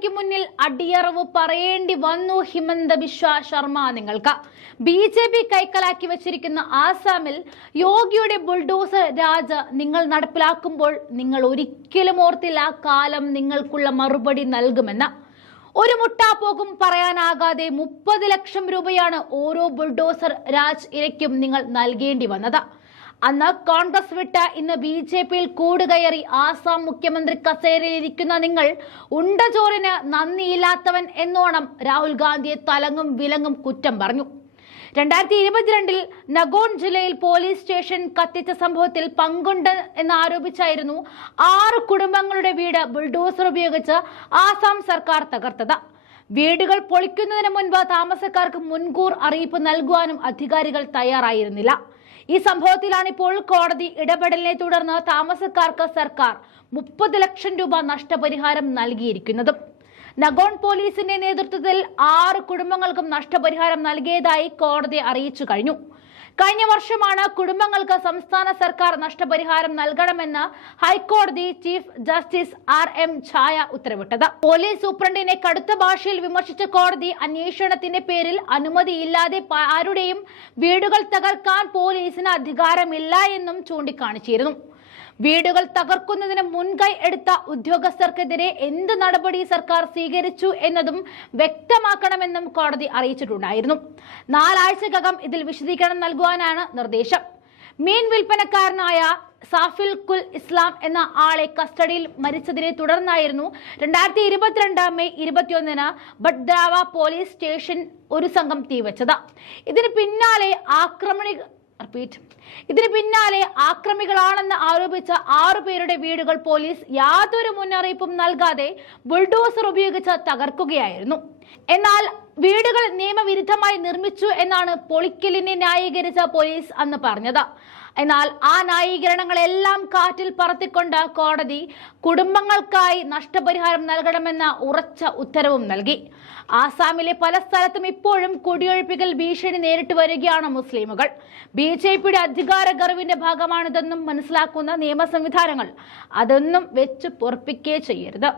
കോടതിക്ക് മുന്നിൽ അടിയറവ് പറയേണ്ടി വന്നു ഹിമന്ത ബിശ്വ ശർമ്മ നിങ്ങൾക്ക്. ബി ജെ പി കൈക്കലാക്കി വച്ചിരിക്കുന്ന ആസാമിൽ യോഗിയുടെ ബുൾഡോസർ രാജ നിങ്ങൾ നടപ്പിലാക്കുമ്പോൾ നിങ്ങൾ ഒരിക്കലും ഓർത്തില്ല കാലം നിങ്ങൾക്കുള്ള മറുപടി നൽകുമെന്ന്. ഒരു മുട്ടാപ്പോക്കും പറയാനാകാതെ മുപ്പത് ലക്ഷം രൂപയാണ് ഓരോ ബുൾഡോസർ രാജ് ഇരയ്ക്കും നിങ്ങൾ നൽകേണ്ടി വന്നത്. അന്ന് കോൺഗ്രസ് വിട്ട് ഇന്ന് ബി ജെ പിയിൽ കൂടുകയറി ആസാം മുഖ്യമന്ത്രി കസേരയിലിരിക്കുന്ന നിങ്ങൾ ഉണ്ടചോറിന് നന്ദിയില്ലാത്തവൻ എന്നോണം രാഹുൽ ഗാന്ധിയെ തലങ്ങും വിലങ്ങും കുറ്റം പറഞ്ഞു. രണ്ടായിരത്തി ഇരുപത്തിരണ്ടിൽ നഗോൺ ജില്ലയിൽ പോലീസ് സ്റ്റേഷൻ കത്തിച്ച സംഭവത്തിൽ പങ്കുണ്ട് എന്ന് ആരോപിച്ചായിരുന്നു ആറ് കുടുംബങ്ങളുടെ വീട് ബുൾഡോസർ ഉപയോഗിച്ച് ആസാം സർക്കാർ തകർത്തത്. വീടുകൾ പൊളിക്കുന്നതിന് മുൻപ് താമസക്കാർക്ക് മുൻകൂർ അറിയിപ്പ് നൽകുവാനും അധികാരികൾ തയ്യാറായിരുന്നില്ല. ഈ സംഭവത്തിലാണ് ഇപ്പോൾ കോടതി ഇടപെടലിനെ തുടർന്ന് താമസക്കാർക്ക് സർക്കാർ മുപ്പത് ലക്ഷം രൂപ നഷ്ടപരിഹാരം നൽകിയിരിക്കുന്നതും. നഗോൺ പോലീസിന്റെ നേതൃത്വത്തിൽ ആറ് കുടുംബങ്ങൾക്കും നഷ്ടപരിഹാരം നൽകിയതായി കോടതി അറിയിച്ചു കഴിഞ്ഞു. കഴിഞ്ഞ വർഷമാണ് കുടുംബങ്ങൾക്ക് സംസ്ഥാന സർക്കാർ നഷ്ടപരിഹാരം നൽകണമെന്ന് ഹൈക്കോടതി ചീഫ് ജസ്റ്റിസ് ആർ എം ഛായ ഉത്തരവിട്ടത്. പോലീസ് സൂപ്രണ്ടിനെ കടുത്ത ഭാഷയിൽ വിമർശിച്ച കോടതി അന്വേഷണത്തിന്റെ പേരിൽ അനുമതിയില്ലാതെ ആരുടെയും വീടുകൾ തകർക്കാൻ പോലീസിന് അധികാരമില്ല എന്നും ചൂണ്ടിക്കാണിച്ചിരുന്നു. വീടുകൾ തകർക്കുന്നതിന് മുൻകൈ എടുത്ത ഉദ്യോഗസ്ഥർക്കെതിരെ എന്ത് നടപടി സർക്കാർ സ്വീകരിച്ചു എന്നതും വ്യക്തമാക്കണമെന്നും കോടതി അറിയിച്ചിട്ടുണ്ടായിരുന്നു. നാലാഴ്ചക്കകം ഇതിൽ വിശദീകരണം നൽകുവാനാണ് നിർദ്ദേശം. മീൻ വിൽപ്പനക്കാരനായ സാഫിൽ കുൽ ഇസ്ലാം എന്ന ആളെ കസ്റ്റഡിയിൽ മരിച്ചതിനെ തുടർന്നായിരുന്നു രണ്ടായിരത്തി ഇരുപത്തിരണ്ട് മെയ് ഇരുപത്തിയൊന്നിന് ബഡ്രാവ പോലീസ് സ്റ്റേഷൻ ഒരു സംഘം തീവച്ചത്. ഇതിന് പിന്നാലെ ആക്രമണി റിപ്പീറ്റ് ഇതിന് പിന്നാലെ ആക്രമികളാണെന്ന് ആരോപിച്ച ആറു പേരുടെ വീടുകൾ പോലീസ് യാതൊരു മുന്നറിയിപ്പും നൽകാതെ ബുൾഡോസർ ഉപയോഗിച്ച് തകർക്കുകയായിരുന്നു. എന്നാൽ വീടുകൾ നിയമവിരുദ്ധമായി നിർമ്മിച്ചു എന്നാണ് പൊളിക്കലിനെ ന്യായീകരിച്ച പോലീസ് അന്ന് പറഞ്ഞത്. എന്നാൽ ആ ന്യായീകരണങ്ങളെല്ലാം കാറ്റിൽ പറത്തിക്കൊണ്ട് കോടതി കുടുംബങ്ങൾക്കായി നഷ്ടപരിഹാരം നൽകണമെന്ന ഉറച്ച ഉത്തരവും നൽകി. ആസാമിലെ പല സ്ഥലത്തും ഇപ്പോഴും കുടിയൊഴിപ്പിക്കൽ ഭീഷണി നേരിട്ട് വരികയാണ് മുസ്ലിമുകൾ. ബി ജെ പിയുടെ അധികാര ഗർവിന്റെ ഭാഗമാണിതെന്നും മനസ്സിലാക്കുന്ന നിയമ സംവിധാനങ്ങൾ അതൊന്നും വെച്ച് പൊറപ്പിക്കേ ചെയ്യരുത്.